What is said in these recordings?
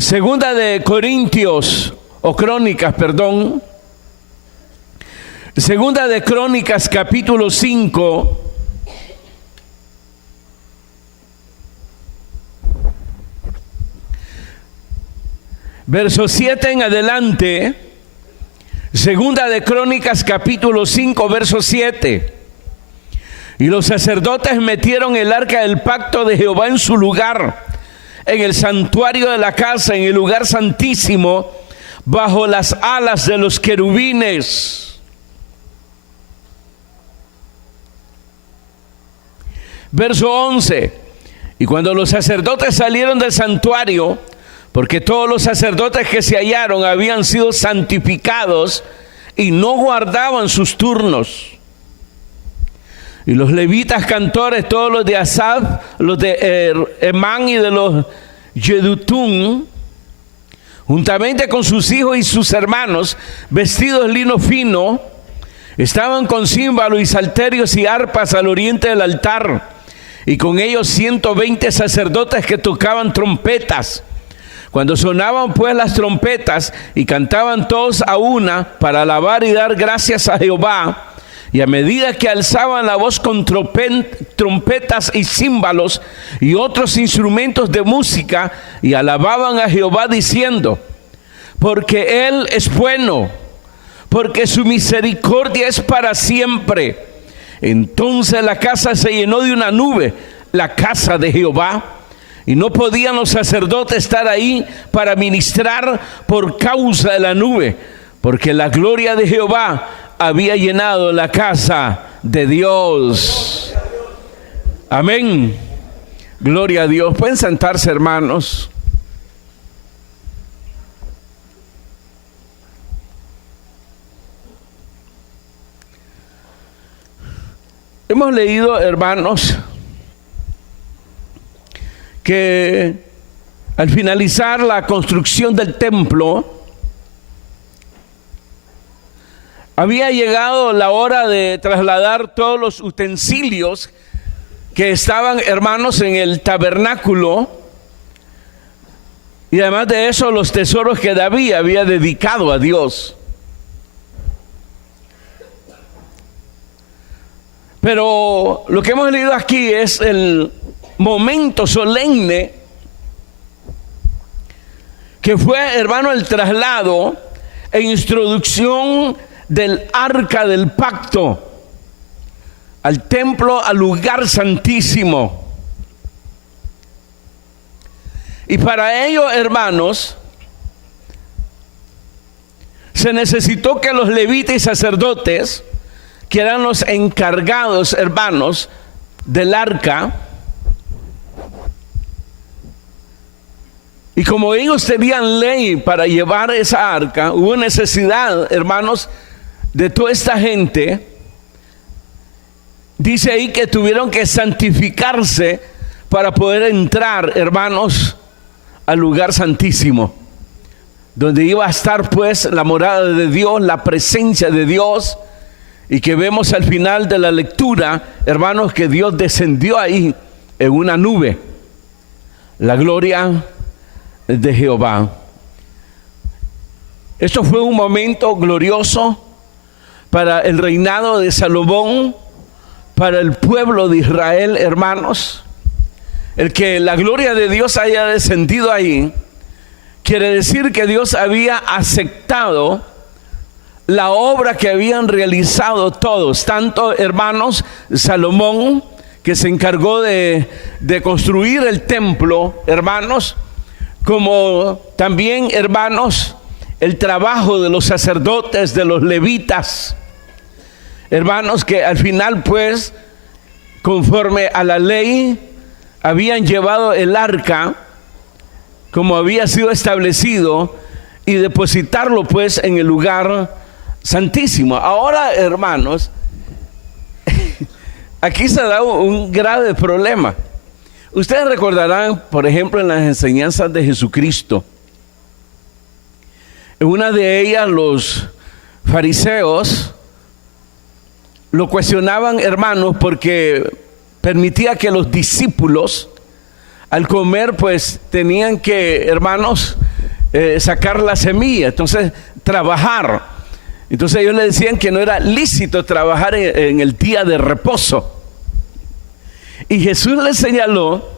Segunda de Corintios, o Crónicas, perdón. Segunda de Crónicas, capítulo 5. Verso 7 en adelante. Segunda de Crónicas, capítulo 5, verso 7. Y los sacerdotes metieron el arca del pacto de Jehová en su lugar, en el santuario de la casa, en el lugar santísimo, bajo las alas de los querubines. Verso 11. Y cuando los sacerdotes salieron del santuario, porque todos los sacerdotes que se hallaron habían sido santificados y no guardaban sus turnos. Y los levitas cantores, todos los de Asaf, los de Emán y de los Yedutún, juntamente con sus hijos y sus hermanos, vestidos de lino fino, estaban con címbalos y salterios y arpas al oriente del altar, y con ellos 120 sacerdotes que tocaban trompetas. Cuando sonaban pues las trompetas y cantaban todos a una para alabar y dar gracias a Jehová, y a medida que alzaban la voz con trompetas y címbalos y otros instrumentos de música, y alababan a Jehová diciendo: porque Él es bueno, porque su misericordia es para siempre. Entonces la casa se llenó de una nube, la casa de Jehová, y no podían los sacerdotes estar ahí para ministrar por causa de la nube, porque la gloria de Jehová había llenado la casa de Dios. Amén. Gloria a Dios. Pueden sentarse, hermanos. Hemos leído, hermanos, que al finalizar la construcción del templo, había llegado la hora de trasladar todos los utensilios que estaban, hermanos, en el tabernáculo, y además de eso los tesoros que David había dedicado a Dios. Pero lo que hemos leído aquí es el momento solemne que fue, hermano, el traslado e introducción del arca del pacto al templo, al lugar santísimo. Y para ello, hermanos, se necesitó que los levitas y sacerdotes, que eran los encargados, hermanos, del arca, y como ellos tenían ley para llevar esa arca, hubo necesidad, hermanos, de toda esta gente. Dice ahí que tuvieron que santificarse para poder entrar, hermanos, al lugar santísimo, donde iba a estar pues la morada de Dios, la presencia de Dios, y que vemos al final de la lectura, hermanos, que Dios descendió ahí en una nube, la gloria de Jehová. Esto fue un momento glorioso para el reinado de Salomón, para el pueblo de Israel, hermanos. El que la gloria de Dios haya descendido ahí, quiere decir que Dios había aceptado la obra que habían realizado todos, tanto, hermanos, Salomón, que se encargó de construir el templo, hermanos, como también, hermanos, el trabajo de los sacerdotes, de los levitas, hermanos, que al final pues, conforme a la ley, habían llevado el arca como había sido establecido y depositarlo pues en el lugar santísimo. Ahora, hermanos, aquí se da un grave problema. Ustedes recordarán, por ejemplo, en las enseñanzas de Jesucristo, en una de ellas los fariseos lo cuestionaban, hermanos, porque permitía que los discípulos al comer pues tenían que, hermanos, sacar la semilla, entonces trabajar. Entonces ellos le decían que no era lícito trabajar en el día de reposo. Y Jesús les señaló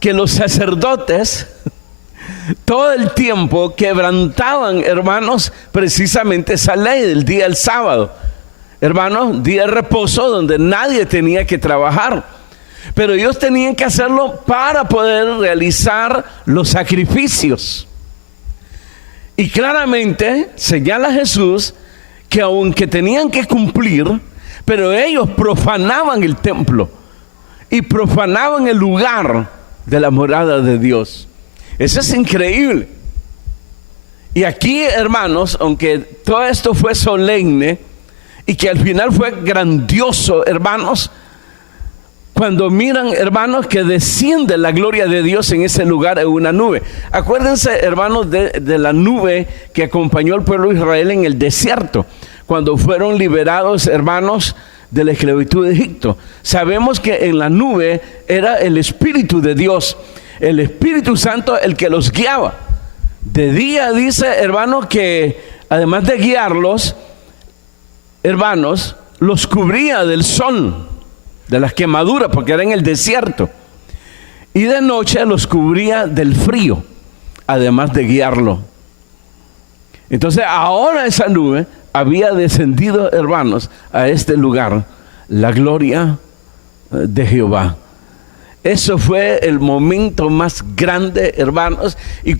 que los sacerdotes todo el tiempo quebrantaban, hermanos, precisamente esa ley del día del sábado. Hermanos, día de reposo donde nadie tenía que trabajar. Pero ellos tenían que hacerlo para poder realizar los sacrificios. Y claramente señala Jesús que aunque tenían que cumplir, pero ellos profanaban el templo y profanaban el lugar de la morada de Dios. Eso es increíble. Y aquí, hermanos, aunque todo esto fue solemne y que al final fue grandioso, hermanos, cuando miran, hermanos, que desciende la gloria de Dios en ese lugar en una nube. Acuérdense, hermanos, de la nube que acompañó al pueblo de Israel en el desierto, cuando fueron liberados, hermanos, de la esclavitud de Egipto. Sabemos que en la nube era el Espíritu de Dios, el Espíritu Santo el que los guiaba. De día dice, hermanos, que además de guiarlos, hermanos, los cubría del sol, de las quemaduras, porque era en el desierto. Y de noche los cubría del frío, además de guiarlo. Entonces ahora esa nube había descendido, hermanos, a este lugar, la gloria de Jehová. Eso fue el momento más grande, hermanos. Y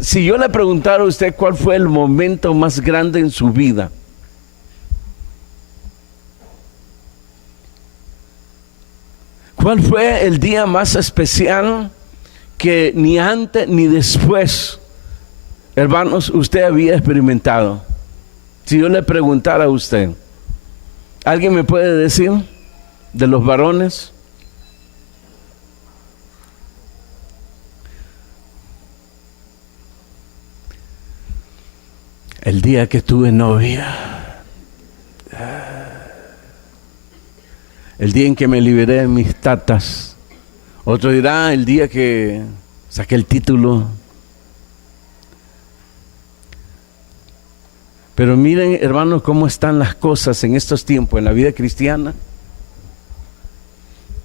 si yo le preguntara a usted cuál fue el momento más grande en su vida, ¿cuál fue el día más especial que ni antes ni después, hermanos, usted había experimentado? Si yo le preguntara a usted, ¿alguien me puede decir de los varones? El día que tuve novia. El día en que me liberé de mis tatas. Otro dirá el día que saqué el título. Pero miren, hermanos, cómo están las cosas en estos tiempos en la vida cristiana,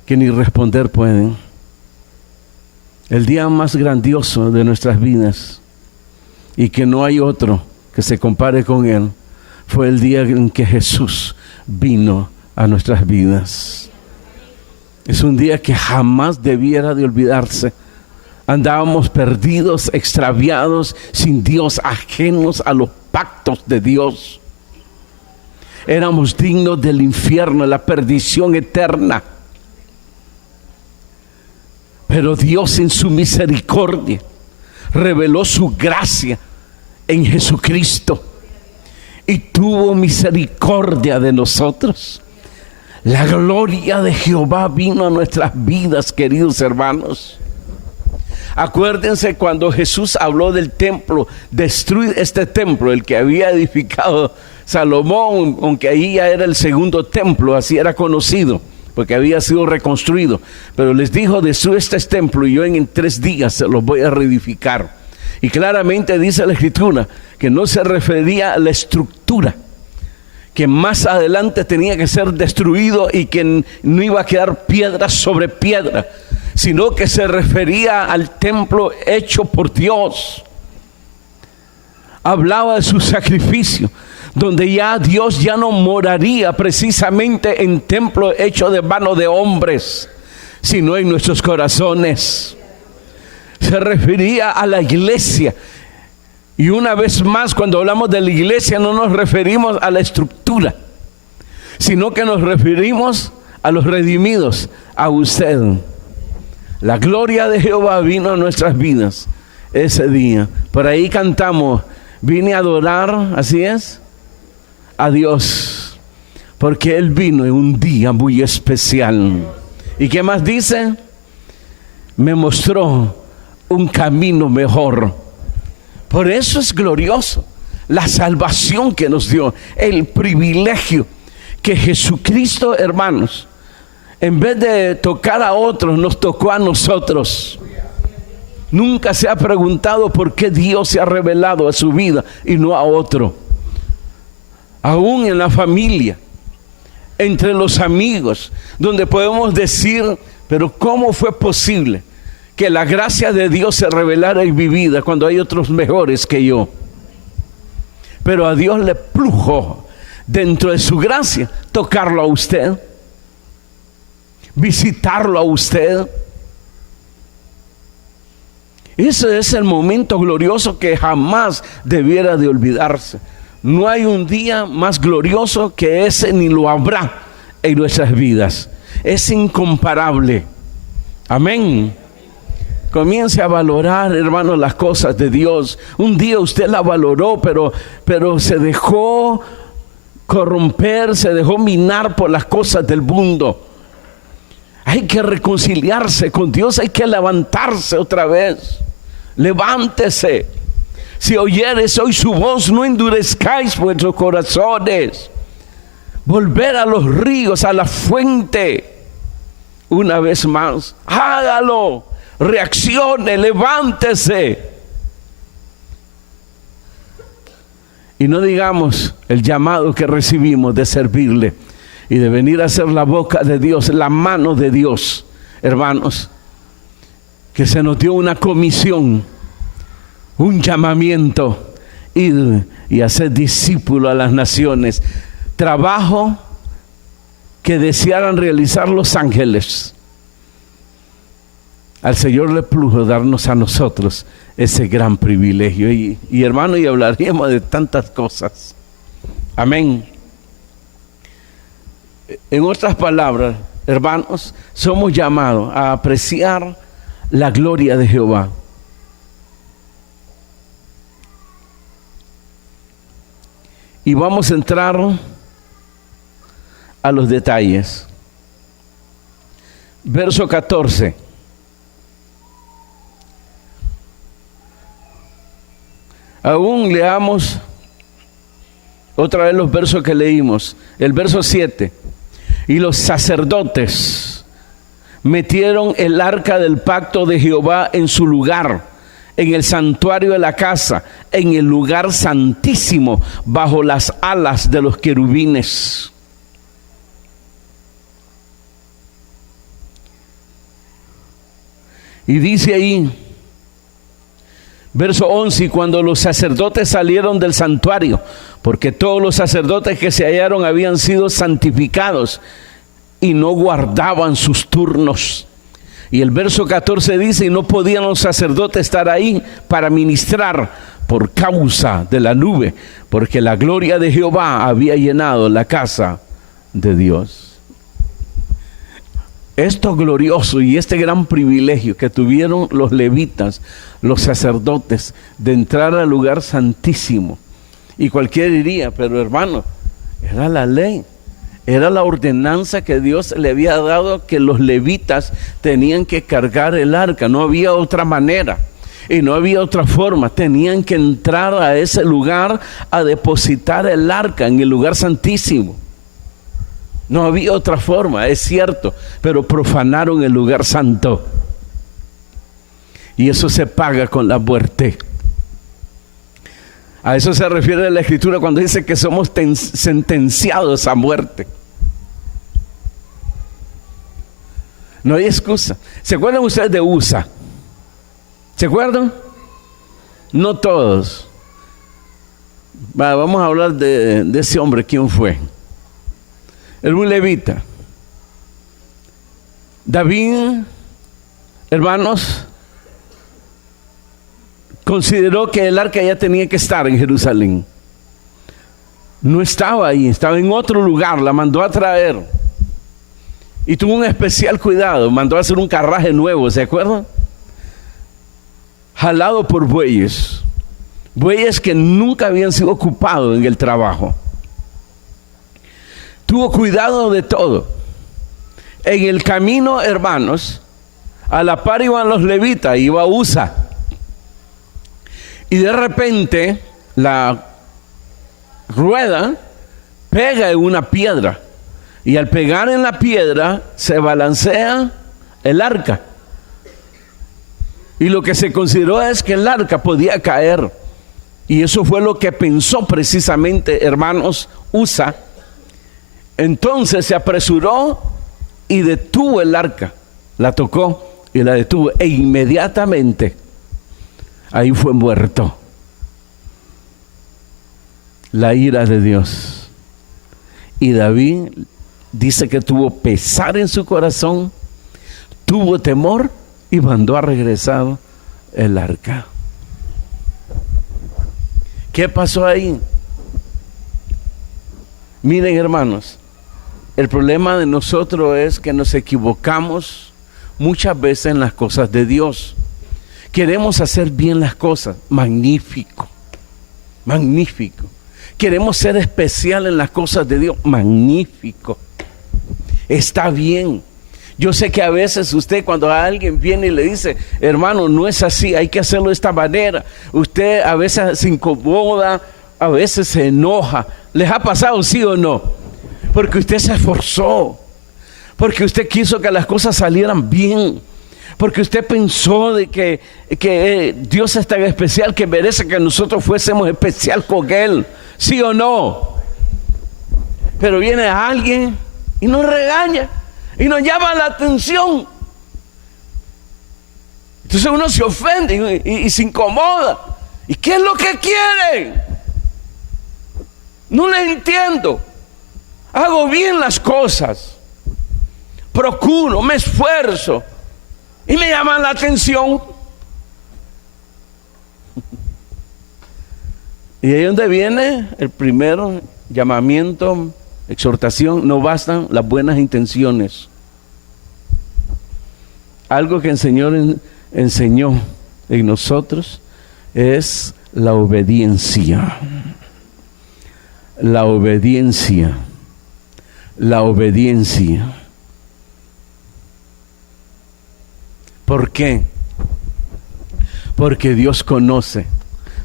que ni responder pueden. El día más grandioso de nuestras vidas, y que no hay otro que se compare con él, fue el día en que Jesús vino a nuestras vidas. Es un día que jamás debiera de olvidarse. Andábamos perdidos, extraviados, sin Dios, ajenos a los pactos de Dios. Éramos dignos del infierno, la perdición eterna. Pero Dios en su misericordia reveló su gracia en Jesucristo y tuvo misericordia de nosotros. La gloria de Jehová vino a nuestras vidas, queridos hermanos. Acuérdense cuando Jesús habló del templo, destruir este templo, el que había edificado Salomón, aunque ahí ya era el segundo templo, así era conocido, porque había sido reconstruido. Pero les dijo, destruye este templo y yo en 3 días se los voy a reedificar. Y claramente dice la Escritura que no se refería a la estructura, que más adelante tenía que ser destruido y que no iba a quedar piedra sobre piedra, sino que se refería al templo hecho por Dios. Hablaba de su sacrificio, donde ya Dios ya no moraría precisamente en templo hecho de mano de hombres, sino en nuestros corazones. Se refería a la iglesia. Y una vez más, cuando hablamos de la iglesia, no nos referimos a la estructura, sino que nos referimos a los redimidos, a usted. La gloria de Jehová vino a nuestras vidas ese día. Por ahí cantamos, vine a adorar, así es, a Dios, porque Él vino en un día muy especial. ¿Y qué más dice? Me mostró un camino mejor. Por eso es glorioso la salvación que nos dio, el privilegio que Jesucristo, hermanos, en vez de tocar a otros, nos tocó a nosotros. Nunca se ha preguntado por qué Dios se ha revelado a su vida y no a otro. Aún en la familia, entre los amigos, donde podemos decir, pero ¿cómo fue posible que la gracia de Dios se revelara en mi vida cuando hay otros mejores que yo? Pero a Dios le plujo, dentro de su gracia, tocarlo a usted, visitarlo a usted. Ese es el momento glorioso que jamás debiera de olvidarse. No hay un día más glorioso que ese, ni lo habrá en nuestras vidas. Es incomparable. Amén. Comience a valorar, hermanos, las cosas de Dios. Un día usted la valoró, pero se dejó corromper, se dejó minar por las cosas del mundo. Hay que reconciliarse con Dios, hay que levantarse otra vez. Levántese. Si oyeres hoy su voz, no endurezcáis vuestros corazones. Volver a los ríos, a la fuente. Una vez más, hágalo. Reaccione, levántese. Y no digamos el llamado que recibimos de servirle y de venir a ser la boca de Dios, la mano de Dios, hermanos, que se nos dio una comisión, un llamamiento, ir y hacer discípulo a las naciones, trabajo que desearan realizar los ángeles. Al Señor le plugo darnos a nosotros ese gran privilegio. Y hermano, y hablaríamos de tantas cosas. Amén. En otras palabras, hermanos, somos llamados a apreciar la gloria de Jehová. Y vamos a entrar a los detalles. Verso 14. Aún leamos otra vez los versos que leímos. El verso 7. Y los sacerdotes metieron el arca del pacto de Jehová en su lugar, en el santuario de la casa, en el lugar santísimo, bajo las alas de los querubines. Y dice ahí, verso 11, y cuando los sacerdotes salieron del santuario, porque todos los sacerdotes que se hallaron habían sido santificados y no guardaban sus turnos. Y el verso 14 dice, y no podían los sacerdotes estar ahí para ministrar por causa de la nube, porque la gloria de Jehová había llenado la casa de Dios. Esto glorioso y este gran privilegio que tuvieron los levitas, los sacerdotes, de entrar al lugar santísimo. Y cualquiera diría, pero hermano, era la ley, era la ordenanza que Dios le había dado, que los levitas tenían que cargar el arca, no había otra manera y no había otra forma, tenían que entrar a ese lugar a depositar el arca en el lugar santísimo. No había otra forma, es cierto, pero profanaron el lugar santo. Y eso se paga con la muerte. A eso se refiere la Escritura cuando dice que somos sentenciados a muerte. No hay excusa. ¿Se acuerdan ustedes de Usa? ¿Se acuerdan? No todos. Vamos a hablar de ese hombre. ¿Quién fue? Era un levita. David, hermanos, consideró que el arca ya tenía que estar en Jerusalén. No estaba ahí, estaba en otro lugar, la mandó a traer. Y tuvo un especial cuidado, mandó a hacer un carruaje nuevo, ¿se acuerdan? Jalado por bueyes. Bueyes que nunca habían sido ocupados en el trabajo. Tuvo cuidado de todo. En el camino, hermanos, a la par iban los levitas, iba Usa. Y de repente la rueda pega en una piedra. Y al pegar en la piedra se balancea el arca. Y lo que se consideró es que el arca podía caer. Y eso fue lo que pensó precisamente, hermanos, Usa. Entonces se apresuró y detuvo el arca. La tocó y la detuvo. E inmediatamente ahí fue muerto la ira de Dios. Y David dice que tuvo pesar en su corazón, tuvo temor y mandó a regresar el arca. ¿Qué pasó ahí? Miren, hermanos, el problema de nosotros es que nos equivocamos muchas veces en las cosas de Dios. Queremos hacer bien las cosas, magnífico, magnífico. Queremos ser especial en las cosas de Dios, magnífico. Está bien. Yo sé que a veces usted, cuando alguien viene y le dice, hermano, no es así, hay que hacerlo de esta manera. Usted a veces se incomoda, a veces se enoja. ¿Les ha pasado, sí o no? Porque usted se esforzó, porque usted quiso que las cosas salieran bien, porque usted pensó de que Dios es tan especial que merece que nosotros fuésemos especial con Él. ¿Sí o no? Pero viene alguien y nos regaña y nos llama la atención. Entonces uno se ofende y se incomoda. ¿Y qué es lo que quieren? No les entiendo. Hago bien las cosas, procuro, me esfuerzo y me llaman la atención. Y ahí es donde viene el primero llamamiento, exhortación. No bastan las buenas intenciones. Algo que el Señor enseñó en nosotros es la obediencia. La obediencia. La obediencia. ¿Por qué? Porque Dios conoce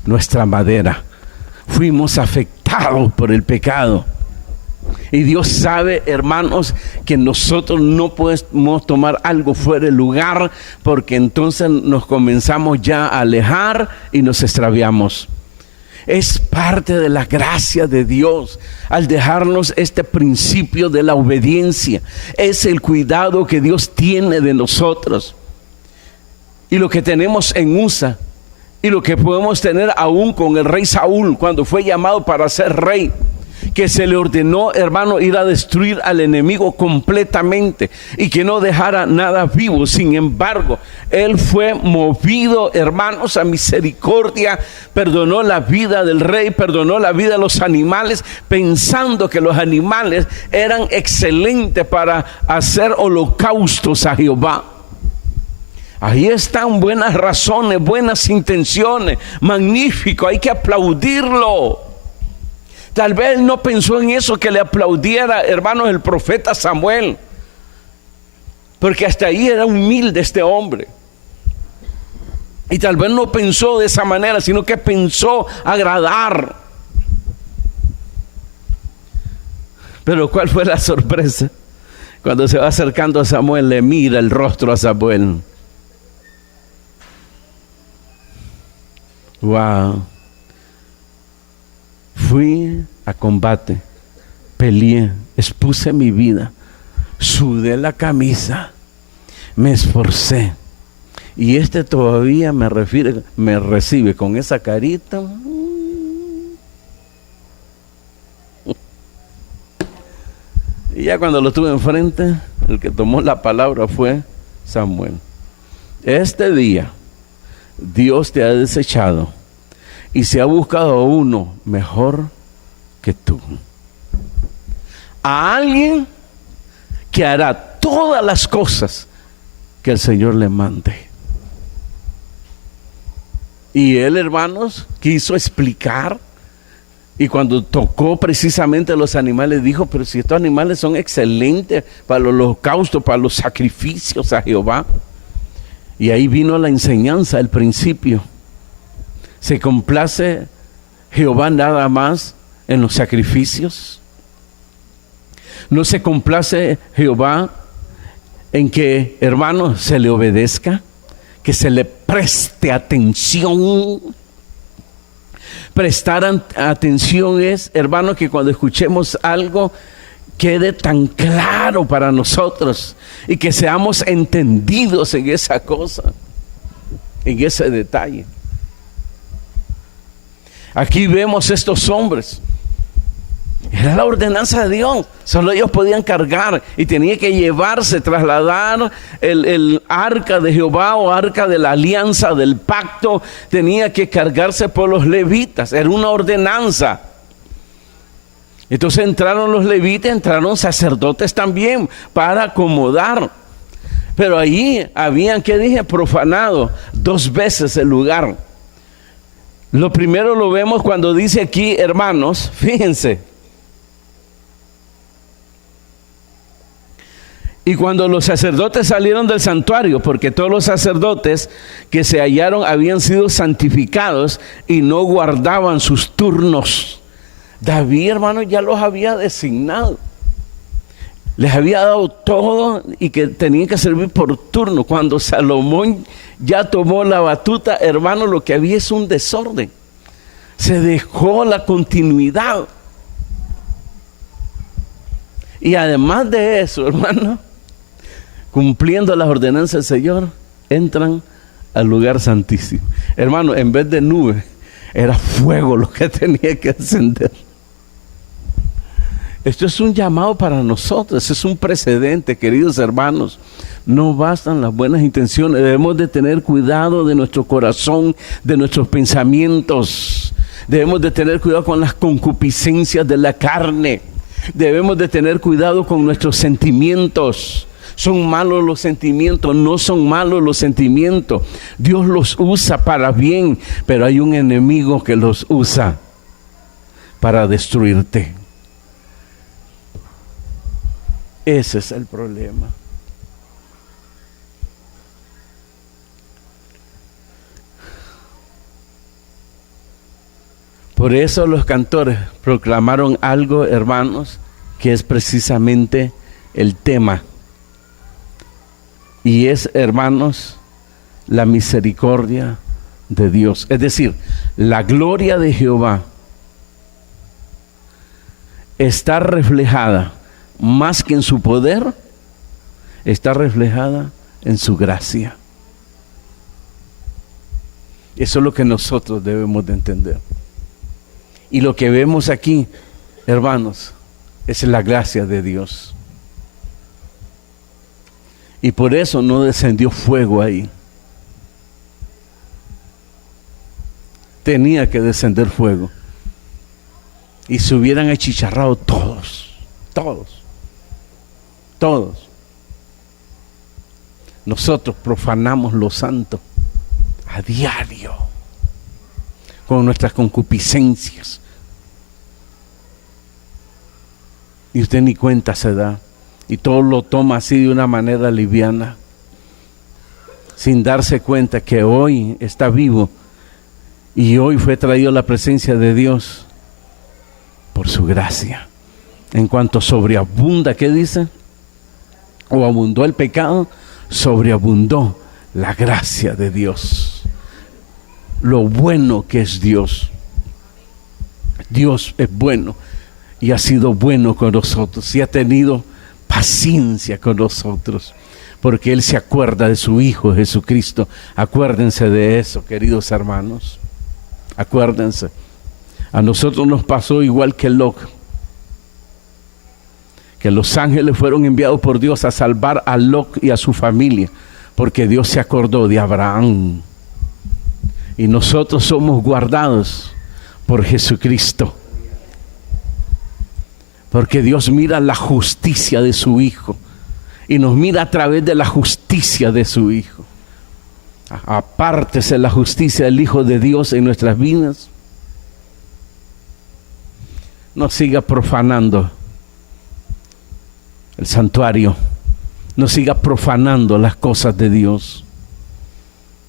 nuestra madera. Fuimos afectados por el pecado. Y Dios sabe, hermanos, que nosotros no podemos tomar algo fuera de lugar, porque entonces nos comenzamos ya a alejar y nos extraviamos. Es parte de la gracia de Dios al dejarnos este principio de la obediencia. Es el cuidado que Dios tiene de nosotros. Y lo que tenemos en Usa, y lo que podemos tener aún con el rey Saúl, cuando fue llamado para ser rey, que se le ordenó, hermano, ir a destruir al enemigo completamente y que no dejara nada vivo. Sin embargo, él fue movido, hermanos, a misericordia, perdonó la vida del rey, perdonó la vida de los animales, pensando que los animales eran excelentes para hacer holocaustos a Jehová. Ahí están buenas razones, buenas intenciones, magnífico, hay que aplaudirlo. Tal vez no pensó en eso, que le aplaudiera, hermanos, el profeta Samuel, porque hasta ahí era humilde este hombre. Y tal vez no pensó de esa manera, sino que pensó agradar. Pero ¿cuál fue la sorpresa? Cuando se va acercando a Samuel, le mira el rostro a Samuel. Wow. Fui a combate, peleé, expuse mi vida, sudé la camisa, me esforcé. Y este todavía me recibe con esa carita. Y ya cuando lo tuve enfrente, el que tomó la palabra fue Samuel. Este día Dios te ha desechado y se ha buscado a uno mejor que tú. A alguien que hará todas las cosas que el Señor le mande. Y él, hermanos, quiso explicar. Y cuando tocó precisamente los animales, dijo, pero si estos animales son excelentes para los holocaustos, para los sacrificios a Jehová. Y ahí vino la enseñanza, el principio. ¿Se complace Jehová nada más en los sacrificios? ¿No se complace Jehová en que, hermanos, se le obedezca? que se le preste atención. Prestar atención es, hermano, que cuando escuchemos algo quede tan claro para nosotros y que seamos entendidos en esa cosa, en ese detalle. Aquí vemos estos hombres. Era la ordenanza de Dios. Solo ellos podían cargar y tenía que llevarse, trasladar el arca de Jehová o arca de la alianza, del pacto. Tenía que cargarse por los levitas. Era una ordenanza. Entonces entraron los levitas, entraron sacerdotes también para acomodar. Pero allí habían, ¿qué dije? Profanado 2 veces el lugar. Lo primero lo vemos cuando dice aquí, hermanos, fíjense. Y cuando los sacerdotes salieron del santuario, porque todos los sacerdotes que se hallaron habían sido santificados y no guardaban sus turnos. David, hermano, ya los había designado. Les había dado todo y que tenían que servir por turno. Cuando Salomón ya tomó la batuta, hermano, lo que había es un desorden. Se dejó la continuidad. Y además de eso, hermano, cumpliendo las ordenanzas del Señor, entran al lugar santísimo. Hermano, en vez de nube, era fuego lo que tenía que encender. Esto es un llamado para nosotros, es un precedente, queridos hermanos. No bastan las buenas intenciones, debemos de tener cuidado de nuestro corazón, de nuestros pensamientos. Debemos de tener cuidado con las concupiscencias de la carne. Debemos de tener cuidado con nuestros sentimientos. ¿Son malos los sentimientos? No son malos los sentimientos. Dios los usa para bien, pero hay un enemigo que los usa para destruirte. Ese es el problema. Por eso los cantores proclamaron algo, hermanos, que es precisamente el tema. Y es, hermanos, la misericordia de Dios. Es decir, la gloria de Jehová está reflejada más que en su poder, está reflejada en su gracia. Eso es lo que nosotros debemos de entender. Y lo que vemos aquí, hermanos, es la gracia de Dios. Y por eso no descendió fuego ahí. Tenía que descender fuego. Y se hubieran achicharrado todos. Nosotros profanamos lo santo a diario con nuestras concupiscencias. Y usted ni cuenta se da. Y todo lo toma así de una manera liviana, sin darse cuenta que hoy está vivo y hoy fue traído a la presencia de Dios por su gracia. En cuanto sobreabunda, ¿qué dice? O abundó el pecado, sobreabundó la gracia de Dios. Lo bueno que es Dios. Dios es bueno y ha sido bueno con nosotros y ha tenido paciencia con nosotros, porque Él se acuerda de su Hijo Jesucristo. Acuérdense de eso, queridos hermanos. Acuérdense. A nosotros nos pasó igual que Lot, que los ángeles fueron enviados por Dios a salvar a Lot y a su familia, porque Dios se acordó de Abraham. Y nosotros somos guardados por Jesucristo, porque Dios mira la justicia de su Hijo y nos mira a través de la justicia de su Hijo. Apártese la justicia del Hijo de Dios en nuestras vidas. No siga profanando el santuario, no siga profanando las cosas de Dios.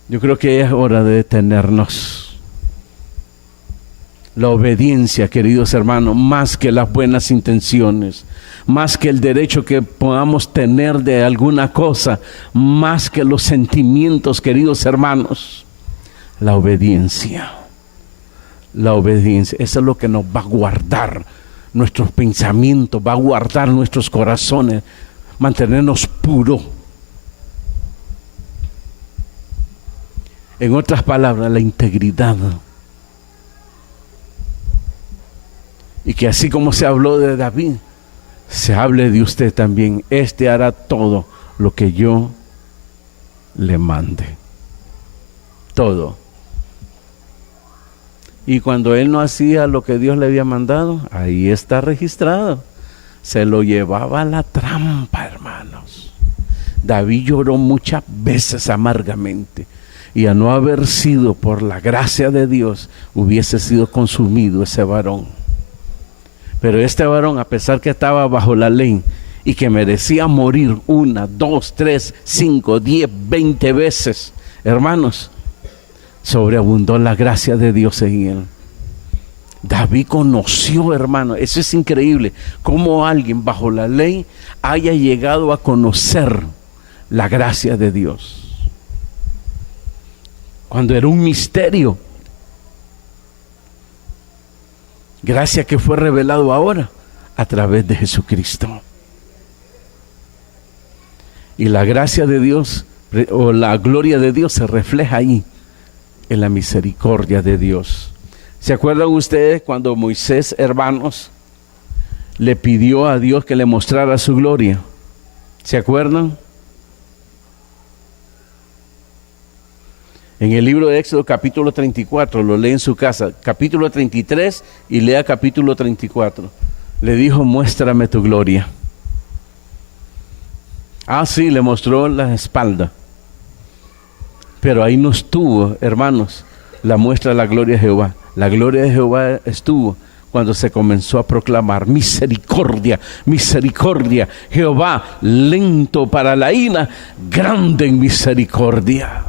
Yo creo que es hora de detenernos. La obediencia, queridos hermanos, más que las buenas intenciones, más que el derecho que podamos tener de alguna cosa, más que los sentimientos, queridos hermanos, la obediencia. La obediencia, eso es lo que nos va a guardar nuestros pensamientos, va a guardar nuestros corazones, mantenernos puros. En otras palabras, la integridad. Y que así como se habló de David, se hable de usted también. Este hará todo lo que yo le mande. Todo. Y cuando él no hacía lo que Dios le había mandado, ahí está registrado. Se lo llevaba a la trampa, hermanos. David lloró muchas veces amargamente. Y a no haber sido por la gracia de Dios, hubiese sido consumido ese varón. Pero este varón, a pesar que estaba bajo la ley y que merecía morir 1, 2, 3, 5, 10, 20 veces, hermanos, sobreabundó la gracia de Dios en él. David conoció, hermano, eso es increíble, cómo alguien bajo la ley haya llegado a conocer la gracia de Dios. Cuando era un misterio. Gracia que fue revelado ahora a través de Jesucristo. Y la gracia de Dios o la gloria de Dios se refleja ahí en la misericordia de Dios. ¿Se acuerdan ustedes cuando Moisés, hermanos, le pidió a Dios que le mostrara su gloria? ¿Se acuerdan? En el libro de Éxodo capítulo 34, lo lee en su casa, capítulo 33 y lea capítulo 34. Le dijo, muéstrame tu gloria. Ah, sí, le mostró la espalda. Pero ahí no estuvo, hermanos, la muestra de la gloria de Jehová. La gloria de Jehová estuvo cuando se comenzó a proclamar misericordia, misericordia. Jehová, lento para la ira, grande en misericordia.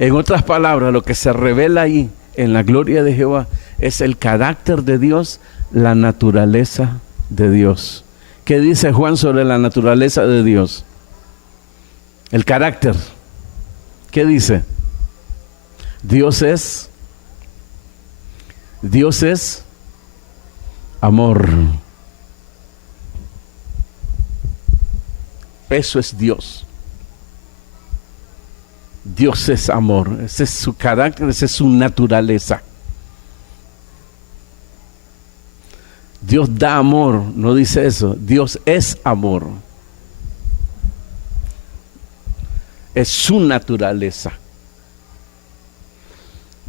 En otras palabras, lo que se revela ahí en la gloria de Jehová es el carácter de Dios, la naturaleza de Dios. ¿Qué dice Juan sobre la naturaleza de Dios? El carácter. ¿Qué dice? Dios es amor. Eso es Dios. Dios es amor, ese es su carácter, esa es su naturaleza. Dios da amor, no dice eso, Dios es amor. Es su naturaleza.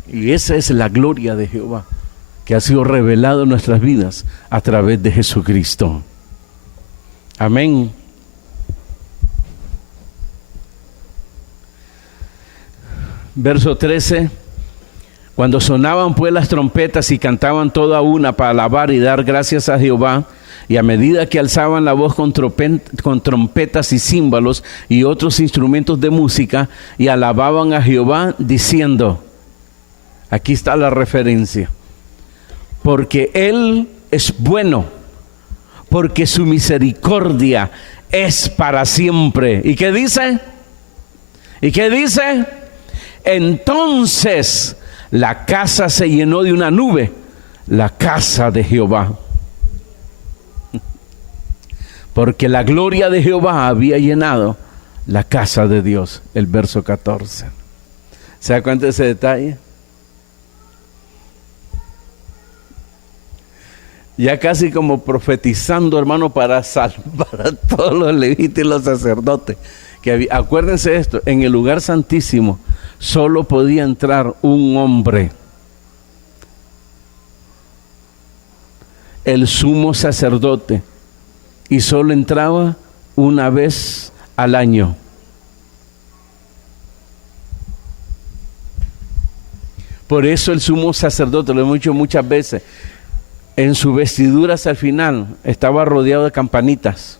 Y esa es la gloria de Jehová, que ha sido revelado en nuestras vidas a través de Jesucristo. Amén. Verso 13, cuando sonaban pues las trompetas y cantaban toda una para alabar y dar gracias a Jehová, y a medida que alzaban la voz con trompetas y címbalos y otros instrumentos de música, y alababan a Jehová diciendo, aquí está la referencia, porque Él es bueno, porque su misericordia es para siempre. ¿Y qué dice? ¿Y qué dice? Entonces la casa se llenó de una nube, la casa de Jehová. Porque la gloria de Jehová había llenado la casa de Dios. El verso 14. ¿Se da cuenta de ese detalle? Ya casi como profetizando, hermano, para salvar a todos los levitas y los sacerdotes. Acuérdense esto, en el lugar santísimo solo podía entrar un hombre, el sumo sacerdote, y solo entraba una vez al año. Por eso el sumo sacerdote, lo hemos dicho muchas veces, en su vestidura hasta el final estaba rodeado de campanitas.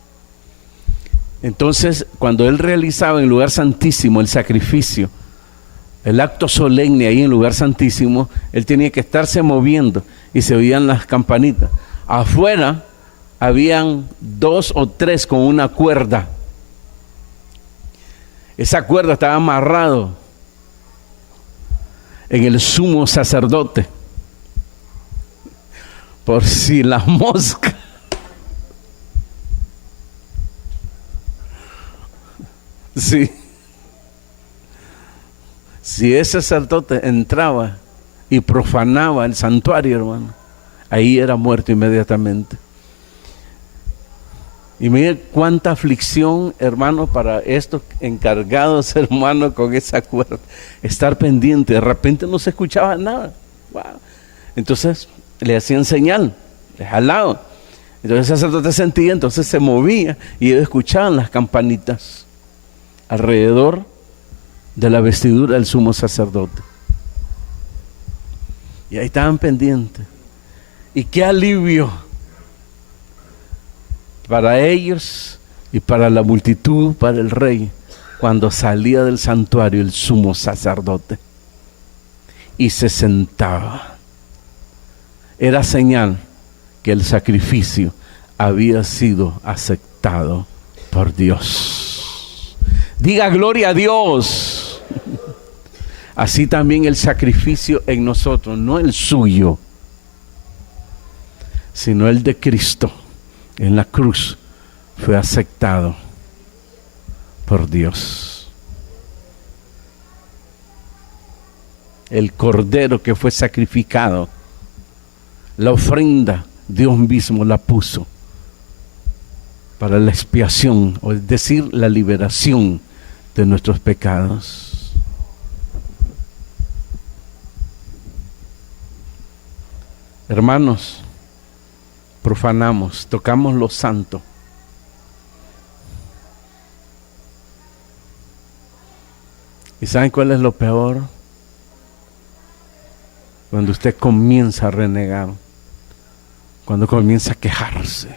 Entonces, cuando él realizaba en el lugar santísimo el sacrificio, el acto solemne ahí en el lugar santísimo, él tenía que estarse moviendo y se oían las campanitas. Afuera habían 2 o 3 con una cuerda. Esa cuerda estaba amarrado en el sumo sacerdote, por si la mosca sí. Si ese sacerdote entraba y profanaba el santuario, hermano, ahí era muerto inmediatamente. Y mire cuánta aflicción, hermano, para estos encargados, hermano, con esa cuerda. Estar pendiente, de repente no se escuchaba nada. Wow. Entonces le hacían señal, le jalaban. Entonces el sacerdote sentía, entonces se movía y ellos escuchaban las campanitas alrededor de la vestidura del sumo sacerdote. Y ahí estaban pendientes. Y qué alivio para ellos y para la multitud, para el rey, cuando salía del santuario el sumo sacerdote y se sentaba. Era señal que el sacrificio había sido aceptado por Dios. Diga gloria a Dios. Así también el sacrificio en nosotros, no el suyo, sino el de Cristo en la cruz, fue aceptado por Dios. El cordero que fue sacrificado, la ofrenda, Dios mismo la puso para la expiación, o es decir, la liberación de nuestros pecados. Hermanos, profanamos, tocamos lo santo. ¿Y saben cuál es lo peor? Cuando usted comienza a renegar, cuando comienza a quejarse,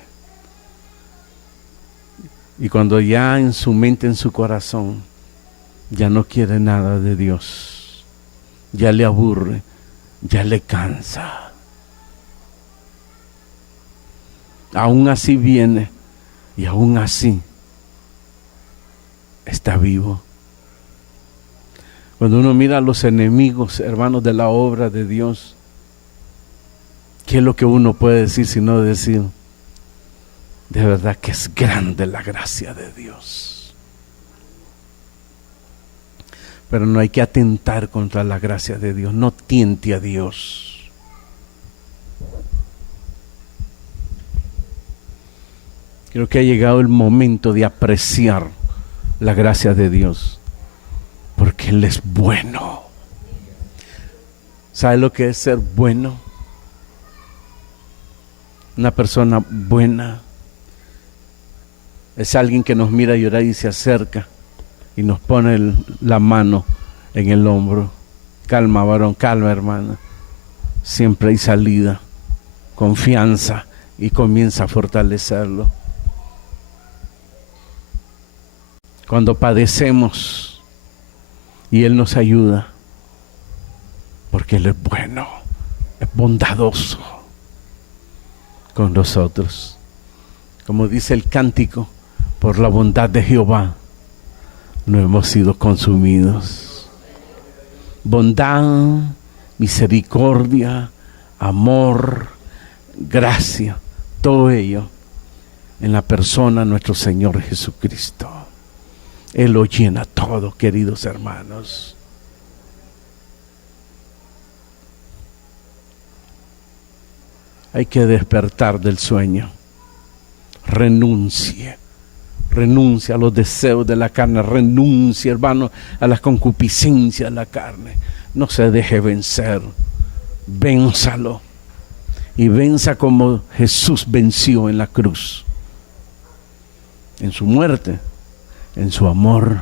y cuando ya en su mente, en su corazón, ya no quiere nada de Dios, ya le aburre, ya le cansa. Aún así viene y aún así está vivo. Cuando uno mira a los enemigos, hermanos, de la obra de Dios, ¿qué es lo que uno puede decir sino decir, de verdad que es grande la gracia de Dios? Pero no hay que atentar contra la gracia de Dios, no tiente a Dios. Creo que ha llegado el momento de apreciar la gracia de Dios, porque Él es bueno. ¿Sabe lo que es ser bueno? Una persona buena es alguien que nos mira llorar y se acerca y nos pone la mano en el hombro. Calma, varón, calma, hermana. Siempre hay salida, confianza, y comienza a fortalecerlo. Cuando padecemos y Él nos ayuda, porque Él es bueno, es bondadoso con nosotros. Como dice el cántico, por la bondad de Jehová no hemos sido consumidos. Bondad, misericordia, amor, gracia, todo ello en la persona de nuestro Señor Jesucristo. Él lo llena todo, queridos hermanos. Hay que despertar del sueño. Renuncie a los deseos de la carne. Renuncie, hermano, a las concupiscencias de la carne. No se deje vencer. Vénzalo. Y venza como Jesús venció en la cruz. En su muerte, en su amor.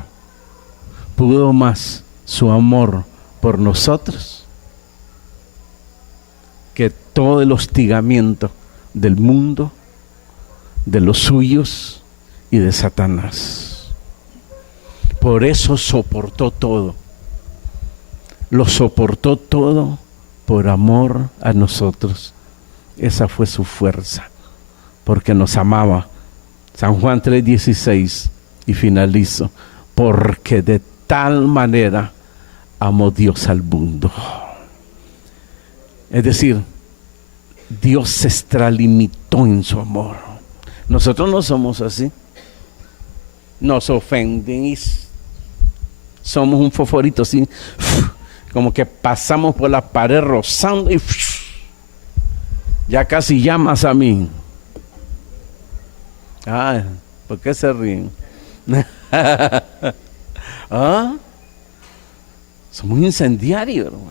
¿Pudo más su amor por nosotros que todo el hostigamiento del mundo, de los suyos y de Satanás? Por eso soportó todo. lo soportó todo por amor a nosotros. Esa fue su fuerza, porque nos amaba. San Juan 3:16, y finalizo, porque de tal manera amó Dios al mundo. Es decir, Dios se extralimitó en su amor. Nosotros no somos así. Nos ofenden y somos un fosforito así, como que pasamos por la pared rozando y ya casi llamas a mí. Ah, ¿por qué se ríen? ¿Ah? Somos incendiarios, hermano.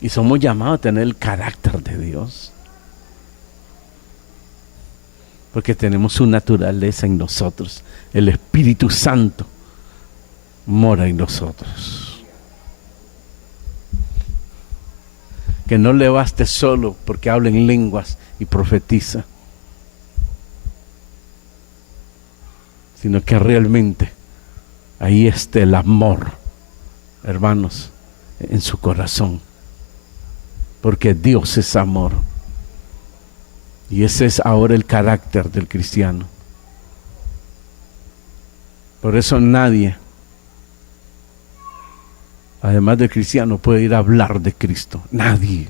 Y somos llamados a tener el carácter de Dios. Porque tenemos su naturaleza en nosotros. El Espíritu Santo mora en nosotros. Que no le baste solo porque habla en lenguas y profetiza, sino que realmente ahí esté el amor, hermanos, en su corazón. Porque Dios es amor. Y ese es ahora el carácter del cristiano. Por eso nadie, además del cristiano, puede ir a hablar de Cristo. Nadie.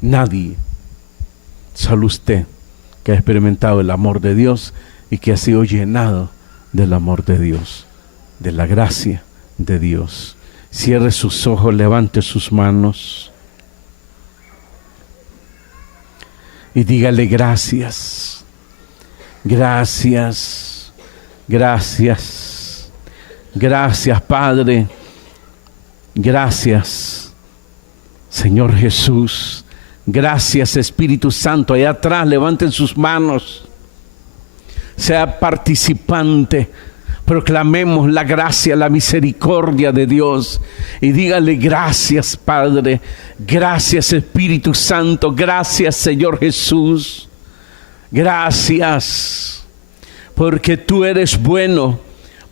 Nadie. Solo usted, que ha experimentado el amor de Dios y que ha sido llenado del amor de Dios, de la gracia de Dios. Cierre sus ojos, levante sus manos y dígale gracias, gracias, gracias, gracias Padre, gracias Señor Jesús, gracias Espíritu Santo. Allá atrás levanten sus manos, sea participante. Proclamemos la gracia, la misericordia de Dios y dígale gracias Padre, gracias Espíritu Santo, gracias Señor Jesús, gracias porque tú eres bueno,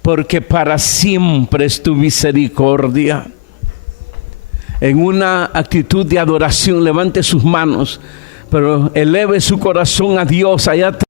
porque para siempre es tu misericordia. En una actitud de adoración levante sus manos, pero eleve su corazón a Dios allá atrás.